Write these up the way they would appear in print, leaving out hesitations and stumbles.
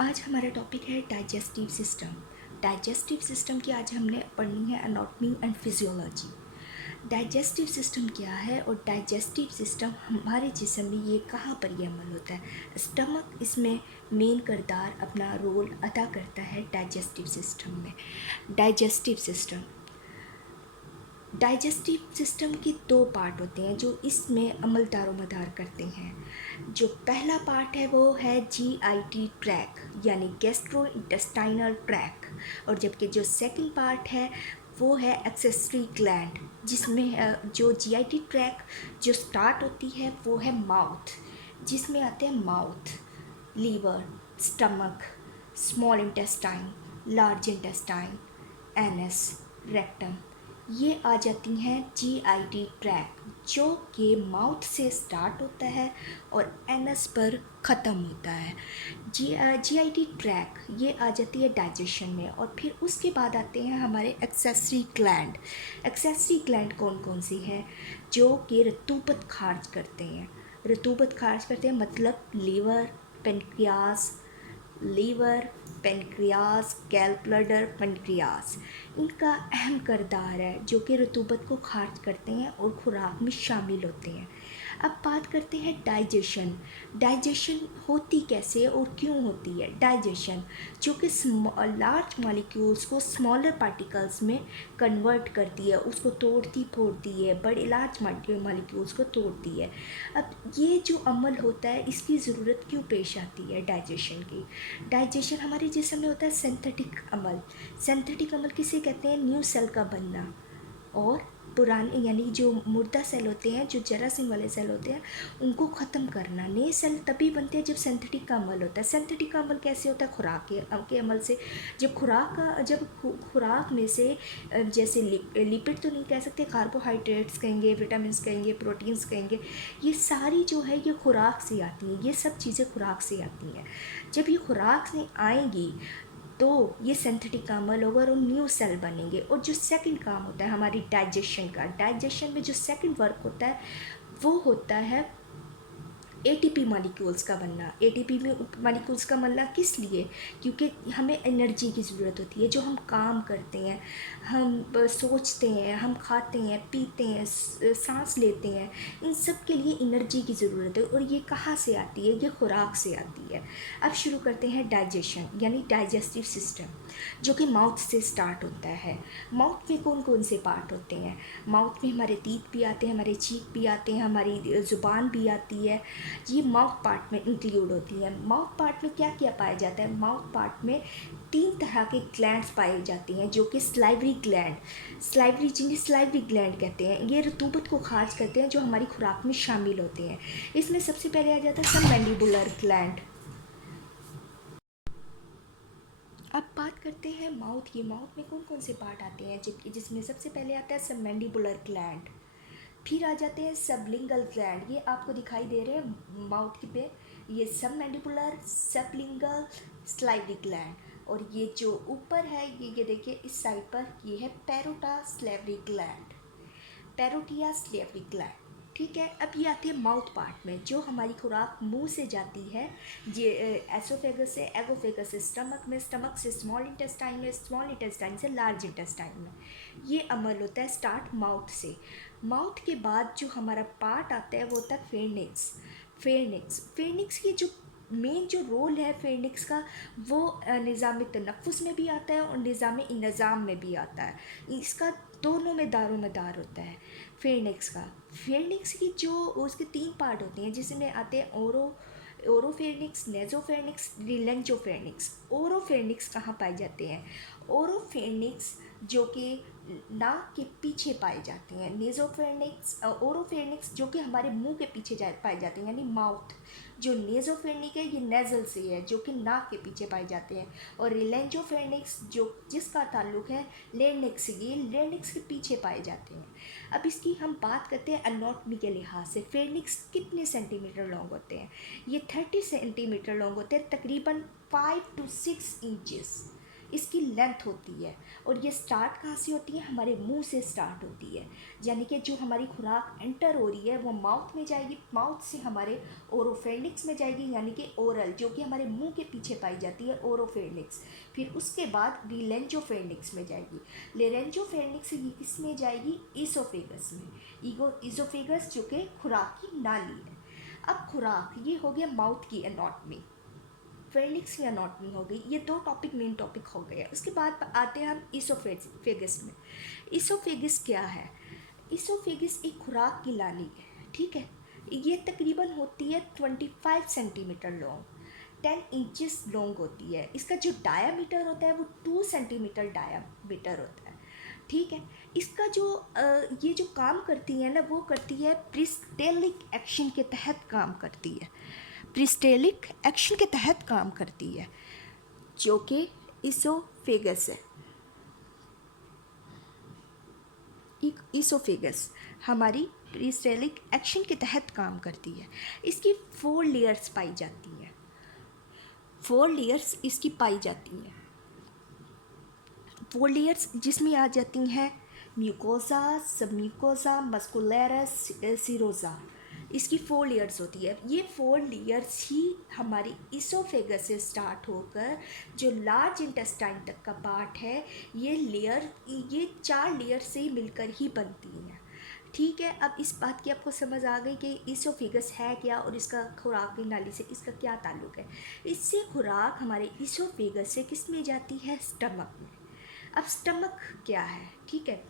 आज हमारा टॉपिक है डाइजेस्टिव सिस्टम। डाइजेस्टिव सिस्टम की आज हमने पढ़नी है anatomy and physiology. Digestive system क्या है और डाइजेस्टिव सिस्टम हमारे जिस्म में ये कहाँ पर ये अमल होता है। स्टमक इसमें मेन किरदार अपना रोल अदा करता है डाइजेस्टिव सिस्टम में। डाइजेस्टिव सिस्टम के दो पार्ट होते हैं जो इसमें अमल दारोमदार करते हैं। जो पहला पार्ट है वो है GIT ट्रैक यानी गैस्ट्रो इंटेस्टाइनल ट्रैक, और जबकि जो सेकंड पार्ट है वो है एक्सेसरी ग्लैंड, जिसमें जो GIT ट्रैक जो स्टार्ट होती है वो है माउथ, जिसमें आते हैं mouth, liver, stomach, small intestine, large intestine, anus, rectum, ये आ जाती हैं GIT ट्रैक, जो कि माउथ से स्टार्ट होता है और एनस पर ख़त्म होता है। GIT ट्रैक ये आ जाती है डाइजेशन में, और फिर उसके बाद आते हैं हमारे एक्सेसरी ग्लैंड। एक्सेसरी ग्लैंड कौन कौन सी हैं? जो कि रतूबत खारिज करते हैं। रतूबत खारिज करते हैं मतलब liver, pancreas, gall bladder, pancreas, इनका अहम किरदार है जो कि रतूबत को खारिज करते हैं और खुराक में शामिल होते हैं। अब बात करते हैं डाइजेशन। डाइजेशन होती कैसे और क्यों होती है? डाइजेशन जो कि लार्ज मॉलिक्यूल्स को स्मॉलर पार्टिकल्स में कन्वर्ट करती है, उसको तोड़ती फोड़ती है, बड़े लार्ज मॉलिक्यूल्स को तोड़ती है। अब ये जो अमल होता है इसकी ज़रूरत क्यों पेश आती है डाइजेशन की? डाइजेशन हमारे जिस्म में होता है सिंथेटिक अमल। सिंथेटिक अमल किसे कहते हैं? न्यू सेल का बनना, और पुराने यानी जो मुर्दा सेल होते हैं, जो जरासीम वाले सेल होते हैं, उनको ख़त्म करना। नए सेल तभी बनते हैं जब सिंथेटिक का अमल होता है। सिंथेटिक का अमल कैसे होता है? खुराक के अमल से। जब खुराक में से जैसे लिपिड तो नहीं कह सकते, कार्बोहाइड्रेट्स कहेंगे, विटामिन कहेंगे, प्रोटीन्स कहेंगे, ये सारी जो है ये खुराक से आती हैं। ये सब चीज़ें खुराक से आती हैं। जब ये खुराक से आएंगी तो ये सिंथेटिक का अमल होगा और न्यू सेल बनेंगे। और जो सेकंड काम होता है हमारी डाइजेशन का, डाइजेशन में जो सेकंड वर्क होता है वो होता है ATP मॉलिक्यूल्स का बनना। ATP में मॉलिक्यूल्स का बनना किस लिए? क्योंकि हमें एनर्जी की ज़रूरत होती है। जो हम काम करते हैं, हम सोचते हैं, हम खाते हैं, पीते हैं, सांस लेते हैं, इन सब के लिए एनर्जी की ज़रूरत है। और ये कहाँ से आती है? ये खुराक से आती है। अब शुरू करते हैं डाइजेशन यानी डाइजेस्टिव सिस्टम, जो कि माउथ से स्टार्ट होता है। माउथ में कौन कौन से पार्ट होते हैं? माउथ में हमारे तीत भी आते हैं, हमारे चीक भी आते हैं, हमारी ज़ुबान भी आती है। ये माउथ पार्ट में इंक्लूड होती है। माउथ पार्ट में क्या क्या पाया जाता है? माउथ पार्ट में 3 तरह के ग्लैंड्स पाए जाती हैं, जो कि स्लाइवरी जिन्हें स्लाइवरी ग्लैंड कहते हैं। ये रतूबत को खारिज करते हैं जो हमारी खुराक में शामिल होते हैं। इसमें सबसे पहले आ जाता है सबमैंडिबुलर ग्लैंड। अब बात करते हैं माउथ की। माउथ में कौन कौन से पार्ट आते हैं? जिसमें सबसे पहले आता है सबमैंडिबुलर ग्लैंड। फिर आ जाते हैं सबलिंगल ग्लैंड, ये आपको दिखाई दे रहे हैं माउथ पे, ये सबमैंडिबुलर, सबलिंगल, स्लाइवरी ग्लैंड। और ये जो ऊपर है ये देखिए इस साइड पर, ये है पैरोटिया स्लेवरी ग्लैंड। ठीक है। अब ये आती है माउथ पार्ट में, जो हमारी खुराक मुंह से जाती है। ये एसोफेगस से, एगोफेगस से स्टमक में, स्टमक से स्मॉल इंटेस्टाइन में, स्मॉल इंटेस्टाइन से लार्ज इंटेस्टाइन में। ये अमल होता है स्टार्ट माउथ से। माउथ के बाद जो हमारा पार्ट आता है वो होता है फेरनिक्स की जो मेन जो रोल है फेरनिक्स का, वो निज़ाम तनफ़ुस में भी आता है और निज़ाम में भी आता है। इसका दोनों में दारोमदार होता है फेरनिक्स की जो उसके 3 पार्ट होते हैं, जिसमें आते हैं ओरोफेरनिक्स, नेजोफेरनिक्स, रिलेंजोफेरनिक्स। ओरोफेरनिक्स कहाँ पाए जाते हैं? ओरोफेरनिक्स जो कि नाक के पीछे पाए जाते हैं। ओरोफेरनिक्स जो कि हमारे मुंह के पीछे पाए जाते हैं यानी माउथ। जो नेजोफेरनिक है ये नेजल से है, जो कि नाक के पीछे पाए जाते हैं। और रिलेंजोफेरनिक्स जो जिसका ताल्लुक है लेर्निक्स से, ये लेर्निक्स के पीछे पाए जाते हैं। अब इसकी हम बात करते हैं एनाटॉमी के लिहाज से। फेरनिक्स कितने सेंटीमीटर लॉन्ग होते हैं? ये 30 सेंटीमीटर लॉन्ग होते हैं, तकरीबन 5 to 6 इंचेस। इसकी लेंथ होती है। और ये स्टार्ट कहाँ से होती है, हमारे मुंह से स्टार्ट होती है। यानी कि जो हमारी खुराक एंटर हो रही है वो माउथ में जाएगी, माउथ से हमारे ओरोफेरिंक्स में जाएगी, यानी कि ओरल, जो कि हमारे मुंह के पीछे पाई जाती है, ओरोफेरिंक्स। फिर उसके बाद रिलेंजोफेरिंक्स में जाएगी। लेरेंजोफेरिंक्स ये किस में जाएगी, ईसोफेगस में। ईसोफेगस जो कि खुराक की नाली है। अब खुराक, ये हो गया माउथ की एनाटॉमी, फेनिक्स की एनाटॉमी हो गई। ये दो टॉपिक मेन टॉपिक हो गए। उसके बाद आते हैं हम ईसोफेगस में। ईसोफेगस क्या है, ईसोफेगस एक खुराक की नाली है, ठीक है। ये तकरीबन होती है 25 सेंटीमीटर लॉन्ग, 10 इंचेस लॉन्ग होती है। इसका जो डायामीटर होता है वो 2 सेंटीमीटर डायामीटर होता है, ठीक है। इसका जो ये जो काम करती है ना, वो करती है प्रिस्टेलिक एक्शन के तहत काम करती है, प्रिस्टेलिक एक्शन के तहत काम करती है, जो कि ईसोफेगस है। ईसोफेगस हमारी प्रिस्टेलिक एक्शन के तहत काम करती है। इसकी 4 लेयर्स पाई जाती हैं, 4 लेयर्स इसकी पाई जाती हैं। 4 लेयर्स जिसमें आ जाती हैं म्यूकोसा, सबम्यूकोसा, मस्कुलरस, सीरोसा। इसकी 4 लेयर्स होती है। ये 4 लेयर्स ही हमारी ईसोफेगस से स्टार्ट होकर जो लार्ज इंटेस्टाइन तक का पार्ट है, ये 4 लेयर से मिलकर ही बनती हैं, ठीक है। अब इस बात की आपको समझ आ गई कि ईसोफेगस है क्या और इसका खुराक की नाली से इसका क्या ताल्लुक है। इससे खुराक हमारे ईसोफेगस से किस में जाती है, स्टमक में। अब स्टमक क्या है, ठीक है।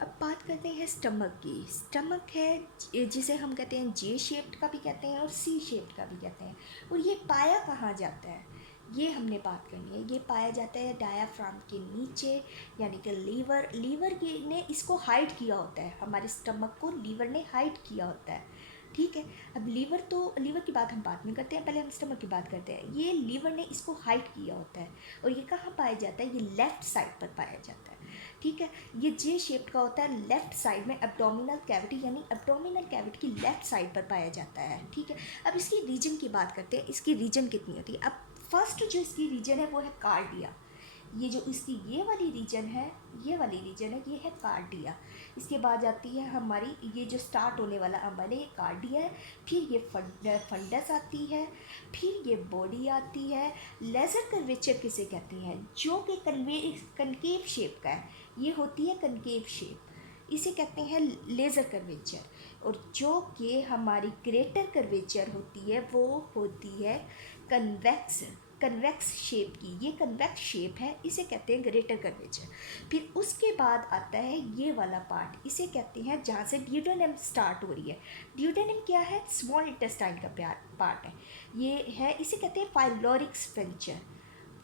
अब बात करते हैं स्टमक की। स्टमक है जिसे हम कहते हैं जे शेप्ड का भी कहते हैं और सी शेप्ड का भी कहते हैं। और ये पाया कहाँ जाता है, ये हमने बात करनी है। ये पाया जाता है डायाफ्राम के नीचे, यानी कि लीवर के ने इसको हाइड किया होता है, हमारे स्टमक को लीवर ने हाइड किया होता है, ठीक है। अब लीवर की बात हम बाद में करते हैं, पहले हम स्टमक की बात करते हैं। ये लीवर ने इसको हाइड किया होता है और ये कहाँ पाया जाता है, ये लेफ़्ट साइड पर पाया जाता है, ठीक है। ये जे शेप का होता है, लेफ्ट साइड में एब्डोमिनल कैविटी, यानी एब्डोमिनल कैविटी की लेफ्ट साइड पर पाया जाता है, ठीक है। अब इसकी रीजन की बात करते हैं, इसकी रीजन कितनी होती है। अब फर्स्ट जो इसकी रीजन है वो है कार्डिया। ये जो इसकी ये वाली रीजन है, ये है कार्डिया। इसके बाद आती है हमारी ये जो स्टार्ट होने वाला हमारे ये कार्डिया है, फिर ये फंडस आती है, फिर ये बॉडी आती है। लेज़र कर्वेचर किसे कहते हैं, जो कि कनकेव शेप का है, ये होती है कनकेव शेप, इसे कहते हैं लेज़र कर्वेचर। और जो कि हमारी ग्रेटर कर्वेचर होती है वो होती है कन्वेक्स शेप की। ये कन्वेक्स शेप है, इसे कहते हैं ग्रेटर कर्वेचर। फिर उसके बाद आता है ये वाला पार्ट, इसे कहते हैं जहाँ से ड्यूडेनम स्टार्ट हो रही है। ड्यूडेनम क्या है, स्मॉल इंटेस्टाइन का पार्ट है, ये है, इसे कहते हैं फाइलोरिक स्पेंचर।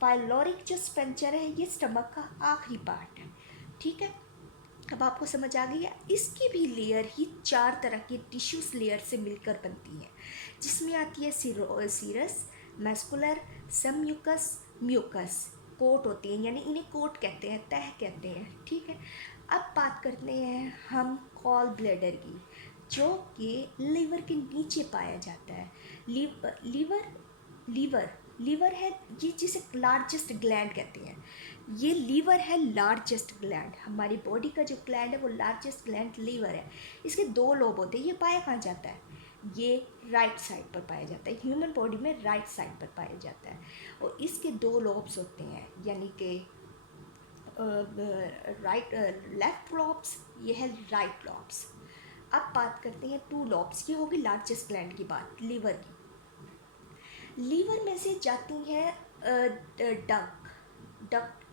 फाइलोरिक जो स्पेंचर है ये स्टमक का आखिरी पार्ट है, ठीक है। अब आपको समझ आ गई है। इसकी भी लेयर ही 4 तरह के टिश्यूज लेयर से मिलकर बनती है, जिसमें आती है serous, muscular, submucous, mucous. Coat होती हैं, यानी इन्हें कोट कहते हैं, तह कहते हैं, ठीक है। अब बात करते हैं हम गॉल ब्लैडर की, जो कि लीवर के नीचे पाया जाता है। लीवर है ये, जिसे लार्जेस्ट ग्लैंड कहते हैं। ये लीवर है लार्जेस्ट ग्लैंड, हमारी बॉडी का जो ग्लैंड है वो लार्जेस्ट ग्लैंड लीवर है। इसके 2 लोब होते हैं। ये पाया कहाँ जाता है, ये राइट साइड पर पाया जाता है, ह्यूमन बॉडी में राइट साइड पर पाया जाता है। और इसके 2 लोब्स होते हैं, यानी कि लेफ्ट लॉब्स, ये है राइट लॉब्स। अब बात करते हैं 2 लॉब्स, ये होगी लार्जेस्ट ग्लैंड की बात, लीवर की। लीवर में से जाती है डक्ट,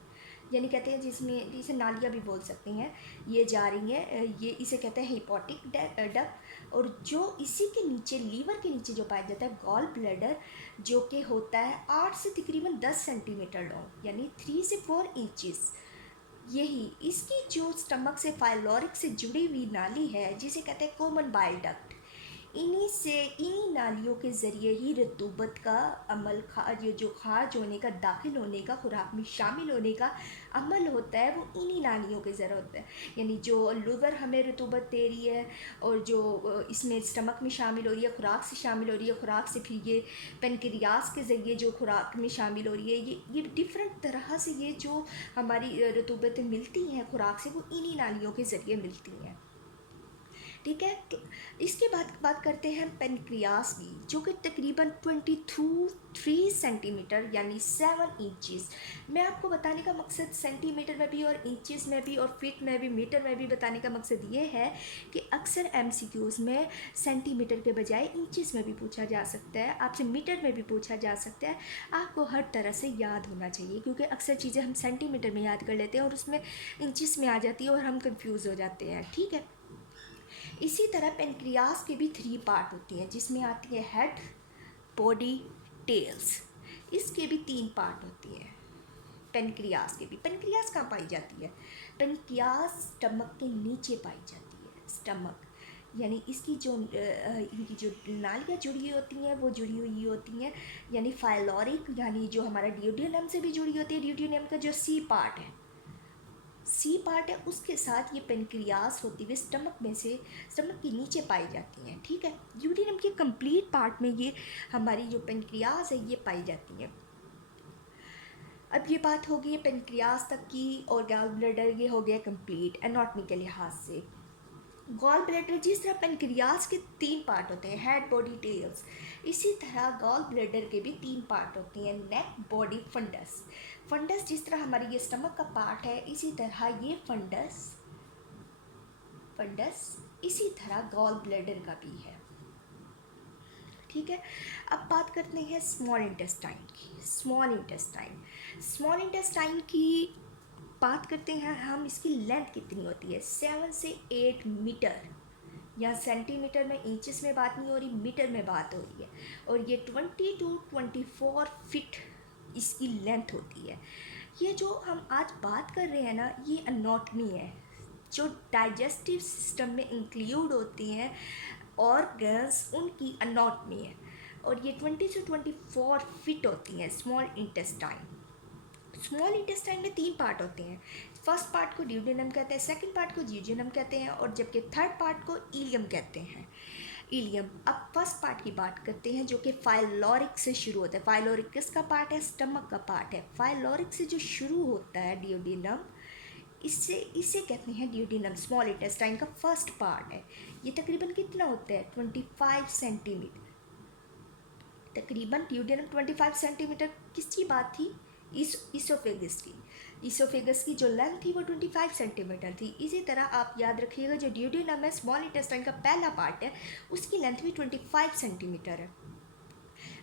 यानी कहते हैं जिसे नालियाँ भी बोल सकते हैं, ये जा रही हैं, ये इसे कहते हैं हिपोटिक डक्ट। और जो इसी के नीचे, लीवर के नीचे जो पाया जाता है गॉल ब्लैडर, जो कि होता है 8 से तकरीबन 10 सेंटीमीटर लॉन्ग, यानी 3 से 4 इंचेस। यही इसकी जो स्टमक से फाइलोरिक से जुड़ी हुई नाली है, जिसे कहते हैं कॉमन बाइल डक्ट, इन्हीं नालियों के ज़रिए ही रतूबत का अमल जो खाज होने का, दाखिल होने का, खुराक में शामिल होने का अमल होता है, वो इन्हीं नालियों के ज़रिए होता है। यानी जो लिवर हमें रतूबत दे रही है और जो इसमें स्टमक में शामिल हो रही है, खुराक से शामिल हो रही है, खुराक से फिर ये पेनक्रियास के ज़रिए जो खुराक में शामिल हो रही है, ये डिफरेंट तरह से ये जो हमारी रतूबतें मिलती हैं खुराक से, वो इन्हीं नालियों के ज़रिए मिलती हैं। ठीक है। तो इसके बाद बात करते हैं पेनक्रियास की, जो कि तकरीबन 23 सेंटीमीटर यानी 7 इंचज़। मैं आपको बताने का मकसद सेंटीमीटर में भी और इंचज़ में भी और फीट में भी, मीटर में भी बताने का मकसद ये है कि अक्सर MCQs में सेंटीमीटर के बजाय इंचज़ में भी पूछा जा सकता है, आपसे मीटर में भी पूछा जा सकता है। आपको हर तरह से याद होना चाहिए, क्योंकि अक्सर चीज़ें हम सेंटीमीटर में याद कर लेते हैं और उसमें इंचज़ में आ जाती है और हम कंफ्यूज हो जाते हैं। ठीक है। इसी तरह पेनक्रियास के भी 3 पार्ट होती हैं, जिसमें आती है हेड, बॉडी, टेल्स। इसके भी 3 पार्ट होती हैं पेनक्रियास के भी। पेनक्रियास कहाँ पाई जाती है? पेनक्रियास स्टमक के नीचे पाई जाती है। स्टमक यानी इसकी जो इनकी जो नालियाँ जुड़ी होती हैं वो जुड़ी हुई होती हैं, यानी फाइलोरिक, यानी जो हमारा ड्यूडेनम से भी जुड़ी होती है। ड्यूडेनम का जो सी पार्ट है उसके साथ ये पेनक्रियास होती हुई स्टमक में से, स्टमक के नीचे पाई जाती हैं। ठीक है। ड्यूडेनम के कंप्लीट पार्ट में ये हमारी जो पेनक्रियास है ये पाई जाती है। अब ये बात हो गई पेनक्रियास तक की, और गॉल ब्लैडर ये हो गया कंप्लीट एनाटॉमी के लिहाज से। गॉल ब्लैडर, जिस तरह पेनक्रियास के 3 पार्ट होते हैं, हेड, बॉडी, टेल्स, इसी तरह गॉल ब्लैडर के भी 3 पार्ट होती हैं, नेक, बॉडी, फंडस। फंडस जिस तरह हमारी ये स्टमक का पार्ट है, इसी तरह ये फंडस इसी तरह गॉल ब्लैडर का भी है। ठीक है। अब बात करते हैं स्मॉल इंटेस्टाइन की। स्मॉल इंटेस्टाइन की बात करते हैं हम। इसकी लेंथ कितनी होती है? 7 से 8 मीटर। यहाँ सेंटीमीटर में, इंचेस में बात नहीं हो रही, मीटर में बात हो रही है। और ये 20 to 24 फीट इसकी लेंथ होती है। ये जो हम आज बात कर रहे हैं ना, ये एनाटॉमी है, जो डाइजेस्टिव सिस्टम में इंक्लूड होती हैं ऑर्गन्स, उनकी एनाटॉमी है। और ये 20 से 24 फीट होती हैं स्मॉल इंटेस्टाइन में 3 पार्ट होते हैं। फर्स्ट पार्ट को ड्यूडेनम कहते हैं, सेकंड पार्ट को जियोजेनम कहते हैं, और जबकि थर्ड पार्ट को इलियम कहते हैं। अब फर्स्ट पार्ट की बात करते हैं, जो कि फाइलोरिक से शुरू होता है। फाइलोरिक किसका पार्ट है? स्टमक का पार्ट है। फाइलोरिक से जो शुरू होता है ड्यूडेनम, इसे कहते हैं ड्यूडेनम। स्मॉल इंटेस्टाइन का फर्स्ट पार्ट है। ये तकरीबन कितना होता है? 25 सेंटीमीटर। तकरीबन ड्यूडेनम 25 सेंटीमीटर किसकी बात थी? इसोफेगस की जो लेंथ थी वो 25 सेंटीमीटर थी। इसी तरह आप याद रखिएगा, जो ड्यूडेनम है, स्मॉल इंटेस्टाइन का पहला पार्ट है, उसकी लेंथ भी 25 सेंटीमीटर है।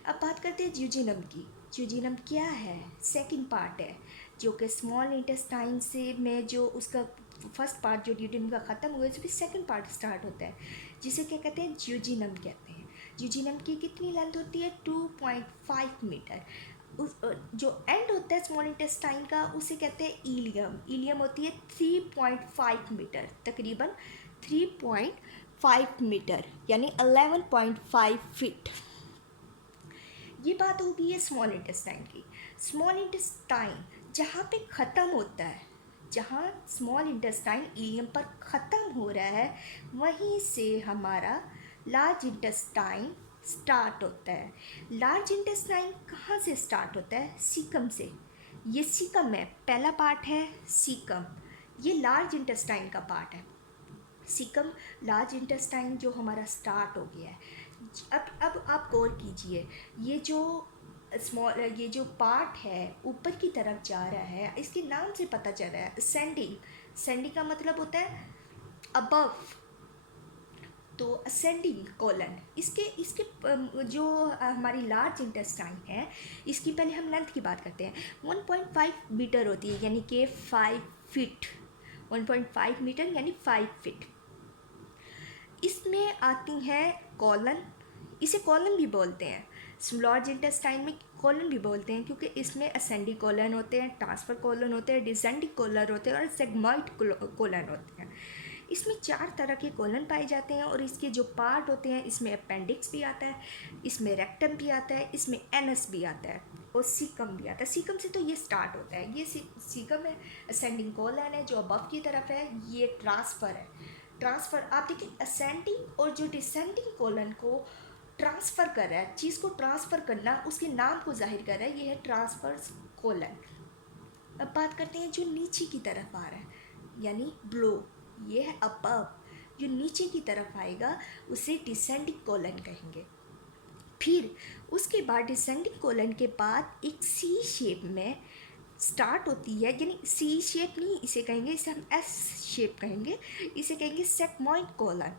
अब बात करते हैं जियोजेनम की। जियोजेनम क्या है? सेकंड पार्ट है, जो कि स्मॉल इंटेस्टाइन से में जो उसका फर्स्ट पार्ट जो ड्यूडेनम का ख़त्म हुआ है, उसमें सेकंड पार्ट स्टार्ट होता है, जिसे क्या कहते हैं? जियोजेनम कहते हैं। जियोजेनम की कितनी लेंथ होती है? 2.5 मीटर। उस जो एंड होता है स्मॉल इंटेस्टाइन का, उसे कहते हैं इलियम। इलियम होती है 3.5 मीटर, तकरीबन 3.5 मीटर यानी 11.5 फीट। ये बात हो गई है स्मॉल इंटेस्टाइन की। स्मॉल इंटेस्टाइन जहाँ पे ख़त्म होता है, जहाँ स्मॉल इंटेस्टाइन इलियम पर ख़त्म हो रहा है, वहीं से हमारा लार्ज इंटेस्टाइन स्टार्ट होता है। लार्ज इंटेस्टाइन कहाँ से स्टार्ट होता है? सीकम से। ये सीकम है, पहला पार्ट है सीकम, ये लार्ज इंटेस्टाइन का पार्ट है। सीकम लार्ज इंटेस्टाइन जो हमारा स्टार्ट हो गया है। अब आप गौर कीजिए, ये जो पार्ट है ऊपर की तरफ जा रहा है, इसके नाम से पता चल रहा है असेंडिंग। असेंडिंग का मतलब होता है अबव, तो असेंडिंग कॉलन। इसके जो हमारी लार्ज इंटेस्टाइन है, इसकी पहले हम लेंथ की बात करते हैं। 1.5 मीटर होती है, यानी कि 5 फीट। 1.5 मीटर यानी 5 फीट। इसमें आती हैं कॉलन, इसे कॉलन भी बोलते हैं। लार्ज इंटेस्टाइन में कॉलन भी बोलते हैं, क्योंकि इसमें असेंडिंग कॉलन होते हैं, ट्रांसफर कॉलन होते हैं, डिसेंडिंग कॉलन होते हैं और सेगमॉइड कॉलन होते हैं। इसमें 4 तरह के कोलन पाए जाते हैं और इसके जो पार्ट होते हैं इसमें अपेंडिक्स भी आता है, इसमें रेक्टम भी आता है, इसमें एनस भी आता है और सीकम भी आता है। सीकम से तो ये स्टार्ट होता है, ये सीकम है, असेंडिंग कोलन है जो अबव की तरफ है, ये ट्रांसफ़र है। ट्रांसफ़र आप देखिए, असेंडिंग और जो डिसेंडिंग कोलन को ट्रांसफ़र कर रहा है, चीज़ को ट्रांसफ़र करना उसके नाम को जाहिर कर रहा है, ये है ट्रांसफर्स कोलन। अब बात करते हैं जो नीचे की तरफ आ रहा है यानी ब्लो, ये है अबव। जो नीचे की तरफ आएगा उसे डिसेंडिंग कोलन कहेंगे। फिर उसके बाद डिसेंडिंग कोलन के बाद एक सी शेप में स्टार्ट होती है, यानी सी शेप नहीं इसे कहेंगे, इसे हम एस शेप कहेंगे, इसे कहेंगे सेगमॉइड कोलन।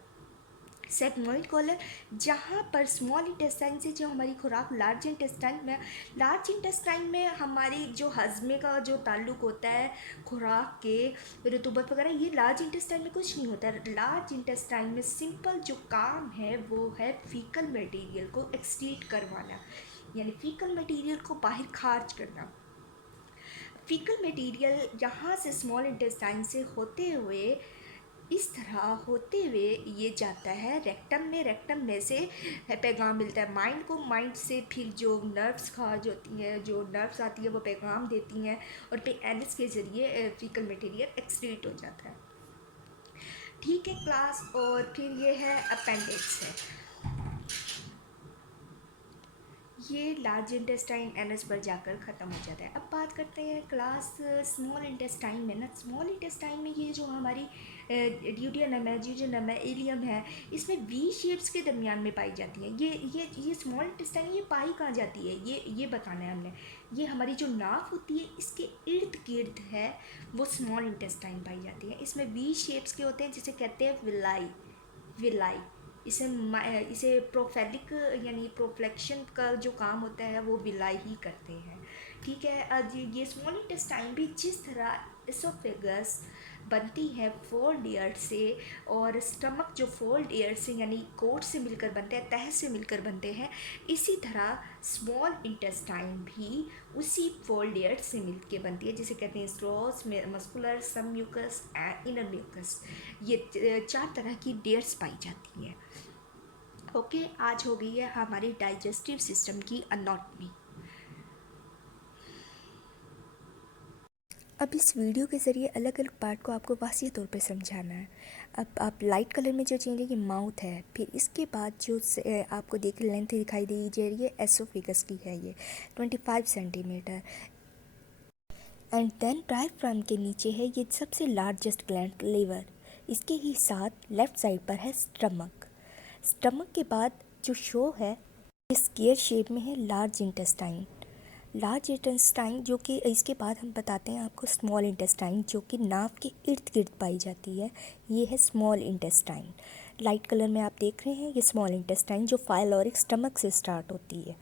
सेगमॉइड कोलन जहाँ पर स्मॉल इंटेस्टाइन से जो हमारी खुराक लार्ज इंटेस्टाइन में हमारी जो हजमे का जो ताल्लुक होता है खुराक के रतूबत वगैरह, ये लार्ज इंटेस्टाइन में कुछ नहीं होता है। लार्ज इंटेस्टाइन में सिंपल जो काम है वो है फीकल मटेरियल को एक्सक्रीट करवाना, यानी फीकल मटेरियल को बाहर खारिज करना। फीकल मटेरियल यहाँ से स्मॉल इंटेस्टाइन से होते हुए इस तरह होते हुए ये जाता है रेक्टम में। रेक्टम में से पैगाम मिलता है माइंड को, माइंड से फिर जो नर्व्स खारिज होती हैं, जो नर्व्स आती है वो पैगाम देती हैं और फिर एनस के ज़रिए फीकल मटेरियल एक्सक्रीट हो जाता है। ठीक है क्लास, और फिर ये है अपेंडिक्स है, ये लार्ज इंटेस्टाइन एनस पर जाकर ख़त्म हो जाता है। अब बात करते हैं क्लास स्मॉल इंटेस्टाइन में ना। स्मॉल इंटेस्टाइन में ये जो हमारी ड्यूडियनम है, जीजोनम है, इलियम है, इसमें वी शेप्स के दरमियान में पाई जाती है। ये स्मॉल इंटेस्टाइन ये पाई कहाँ जाती है, ये बताना है हमने। ये हमारी जो नाफ होती है इसके इर्द गिर्द है वो स्मॉल इंटेस्टाइन पाई जाती है। इसमें वी शेप्स के होते हैं जिसे कहते हैं विलाई। इसे प्रोफेलिक यानी प्रोफ्लेक्शन का जो काम होता है वो विलाई ही करते हैं। ठीक है, ये स्मॉल इंटेस्टाइन भी जिस तरह एसोफेगस बनती है फोल्ड एयर से और स्टमक जो फोल्ड एयर से यानी कोट से मिलकर बनते हैं, तह से मिलकर बनते हैं, इसी तरह स्मॉल इंटेस्टाइन भी उसी फोल्ड एयर से मिलकर बनती है जिसे कहते हैं स्ट्रोस, मस्कुलर, सब म्यूकस एंड इनर म्यूकस। ये 4 तरह की लेयर्स पाई जाती हैं। ओके, आज हो गई है हमारी डाइजेस्टिव सिस्टम की अनॉटमी। अब इस वीडियो के ज़रिए अलग अलग पार्ट को आपको वाज़ेह तौर पे समझाना है। अब आप लाइट कलर में जो चीज़ें ये माउथ है, फिर इसके बाद जो आपको देख लेंथ दिखाई दी जा रही है एसोफेगस की है, ये 25 सेंटीमीटर। एंड देन डायफ्राम के नीचे है ये सबसे लार्जेस्ट ग्लैंड लीवर, इसके ही साथ लेफ़्ट साइड पर है स्टमक। स्टमक के बाद जो शो है ये स्क्वायर शेप में है लार्ज इंटेस्टाइन। लार्ज इंटेस्टाइन जो कि इसके बाद हम बताते हैं आपको स्मॉल इंटेस्टाइन जो कि नाक के इर्द गिर्द पाई जाती है, ये है स्मॉल इंटेस्टाइन। लाइट कलर में आप देख रहे हैं ये स्मॉल इंटेस्टाइन जो फाइलोरिक स्टमक से स्टार्ट होती है।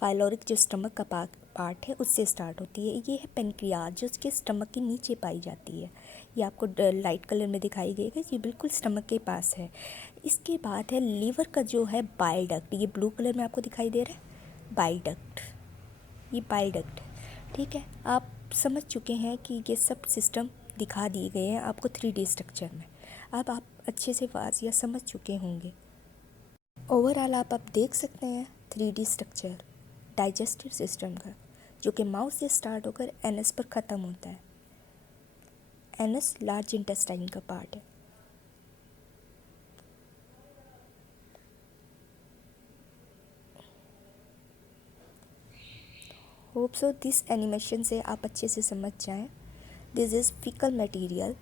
फाइलोरिक जो स्टमक का पार्ट है उससे स्टार्ट होती है। ये है पेनक्रियाज जो उसके स्टमक के नीचे पाई जाती है। ये आपको लाइट कलर में दिखाई देगा, ये बिल्कुल स्टमक के पास है। इसके बाद है लीवर का जो है बाइल डक्ट, ये ब्लू कलर में आपको दिखाई दे रहा है बाइल डक्ट, ये बाइल डक्ट। ठीक है, आप समझ चुके हैं कि ये सब सिस्टम दिखा दिए गए हैं आपको 3D स्ट्रक्चर में। अब आप अच्छे से वाज़िया समझ चुके होंगे। ओवरऑल आप देख सकते हैं 3D स्ट्रक्चर डाइजेस्टिव सिस्टम का, जो कि माउथ से स्टार्ट होकर एनस पर ख़त्म होता है। एनस लार्ज इंटेस्टाइन का पार्ट है। होप सो दिस एनिमेशन से आप अच्छे से समझ जाएं। This is faecal material